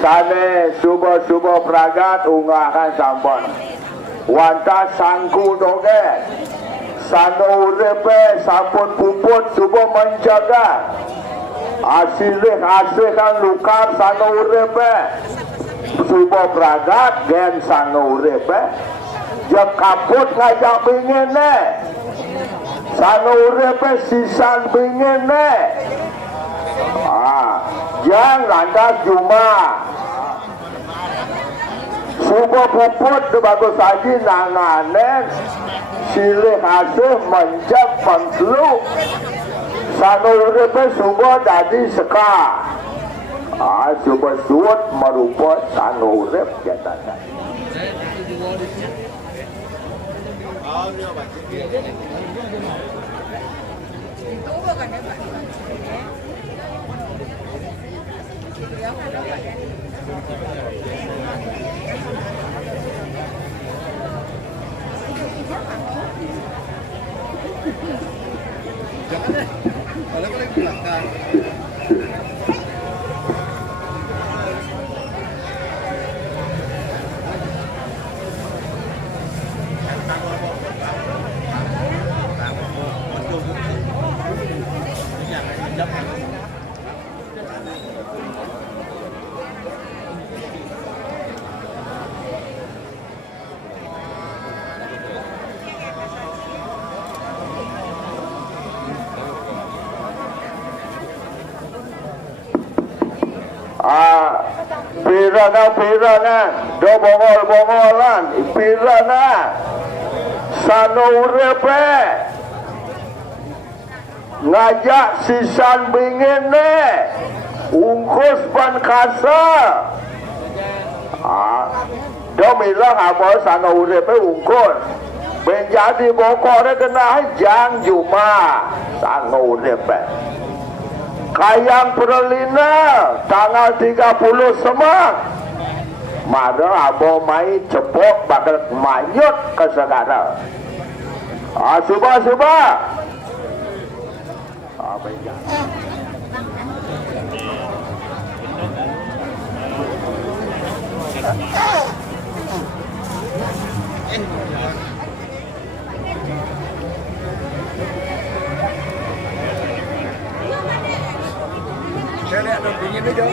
Sane subuh-subuh pragat unggahan sampun wanta sangku doge sano urepe sampun puput subuh menjaga asihkan lukar sano urepe subuh pragat gen sano urepe jek kaput ngajak bingene sano urepe sisan bingene yang lantas cuma subuh puput bagus haji nanganen silih hasil mencap mengkeluk sanu urepe subuh dadi seka subuh suut merupakan sanu urep jatatan Jangan deh, ada lagi belakang. pirana do bongol-bongolan pirana sano urepe ngajak sisan bingene ungkus pan kasa do milang abol sano urepe ungkus menjadi bokore kena jang juma sano urepe Kayang Perlina tanggal 30 Semang mana abo mai cepok bakal manyut ke segala subah-subah Saya lihat dong, dingin aja.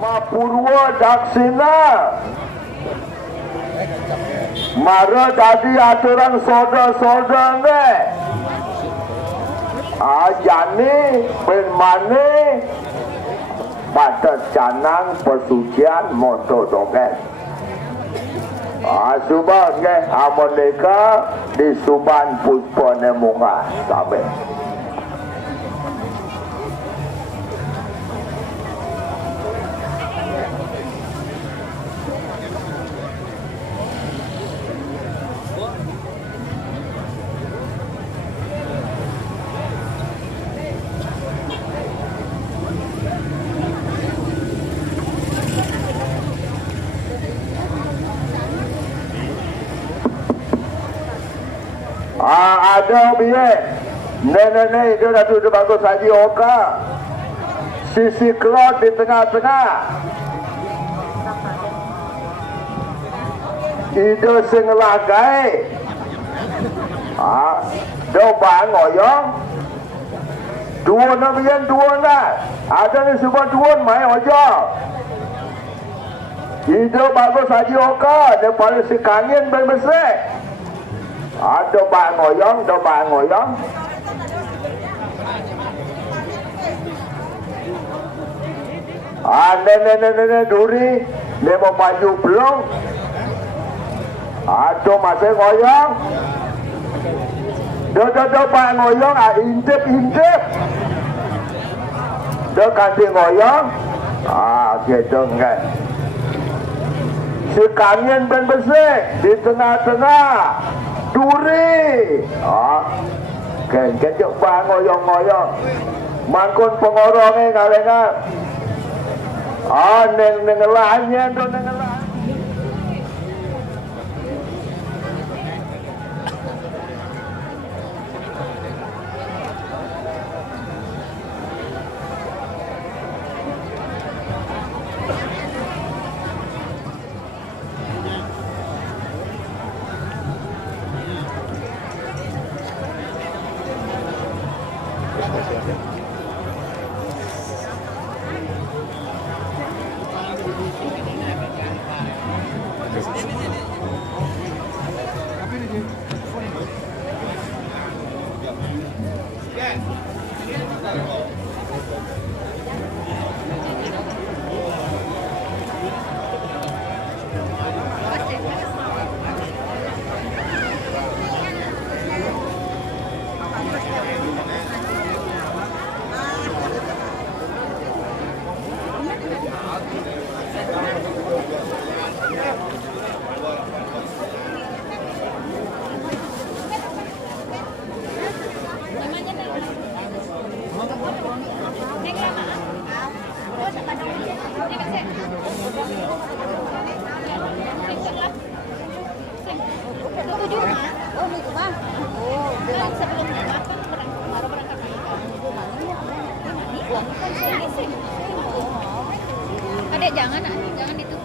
Ma Purwa Daksina Mara tadi aturan soda-soda ne Jani Ben Mane pada canang pesucian moto doket Subang ke Amoneka di Suban Puspa Nemunga sampai ada biar nenek dia dah duduk bagus Haji Oka sisi kelot di tengah-tengah itu sengelagai doba ngoyong dua nabian dua nak ada ni semua dua main ojok itu bagus Haji Oka dia paling si kangen berbesar doba ngoyong nenek duri dia mau maju belum masih ngoyong doba ngoyong intip ganti ngoyong gitu enggak si kangen ben besar di tengah-tengah duri kejok bang ngoyong mangkun pengorongnya ngalengan neng lahannya tuh neng lahan Ketujuh mah? Oh, itu mah. Oh, kan sebelumnya mah kan baru berangkat nikah. Kan saya sih. Adek jangan itu.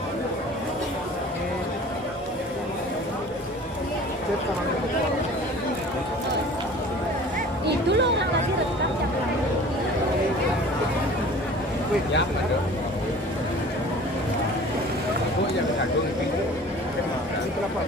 Itu loh yang kasih rekam Wih, ya ada. Gue yang jagung itu. Berapa?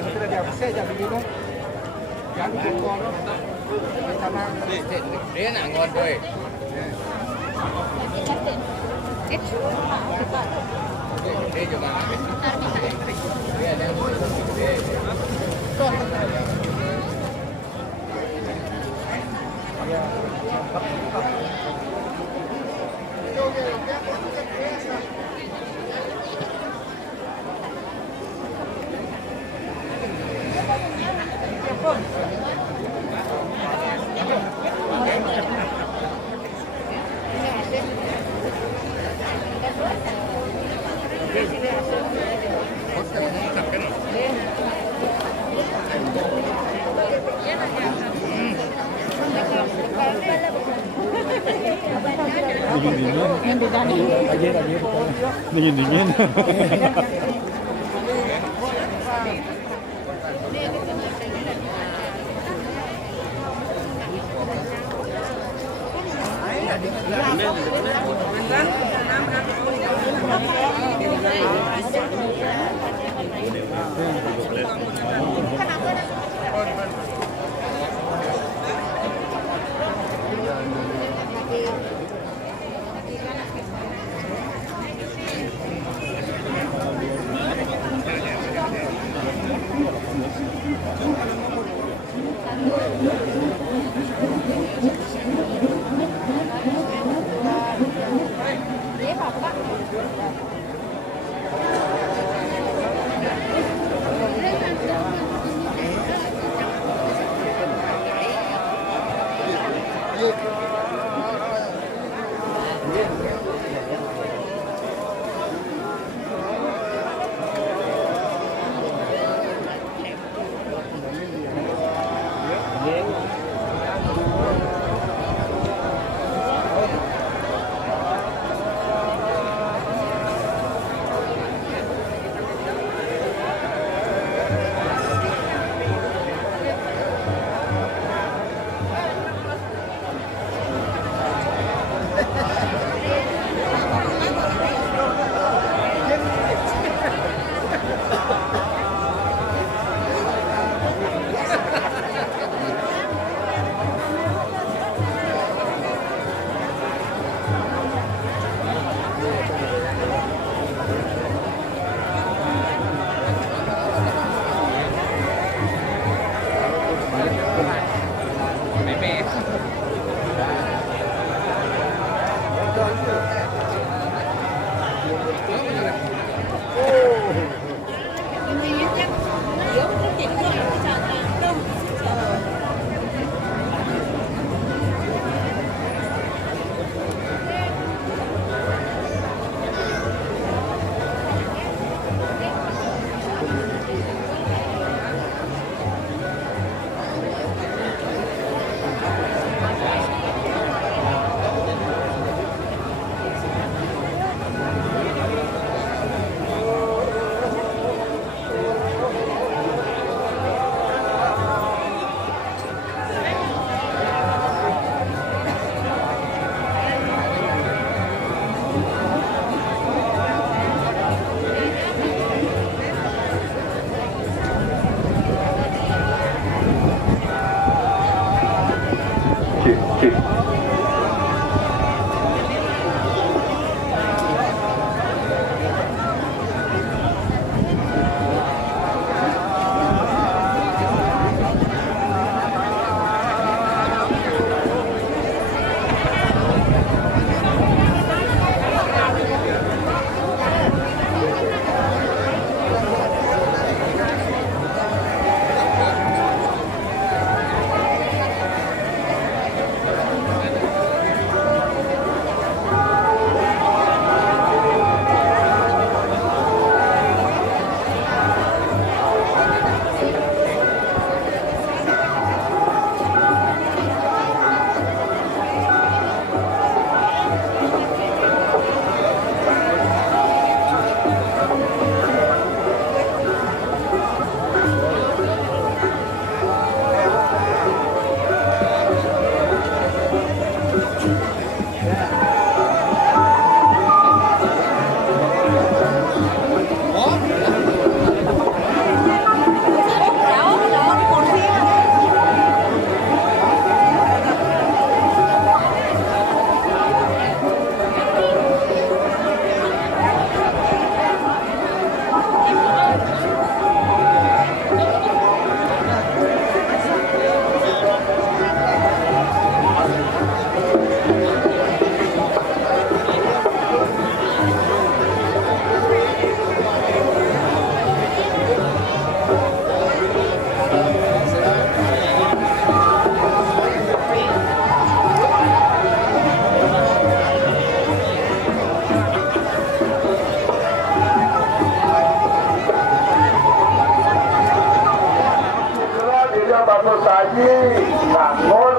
Sudah dihabisnya jadi dulu. Jangan dikon. Sama dia nak ngon doi. Dia juga. Dingin. nganggur,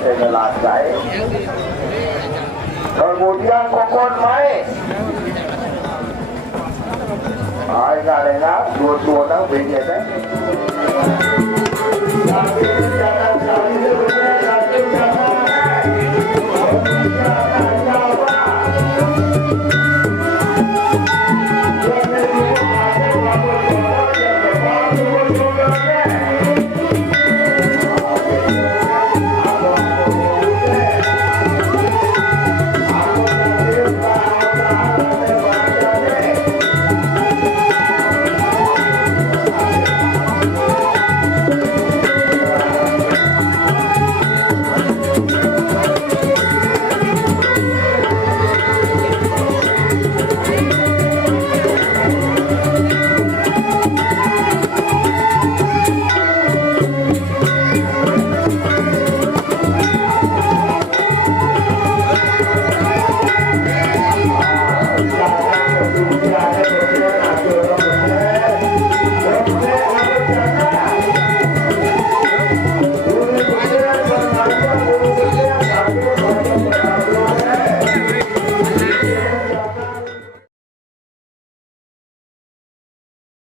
saya lantai. Kemudian kokon mai. Ai nggak enak, dua-dua nang begini.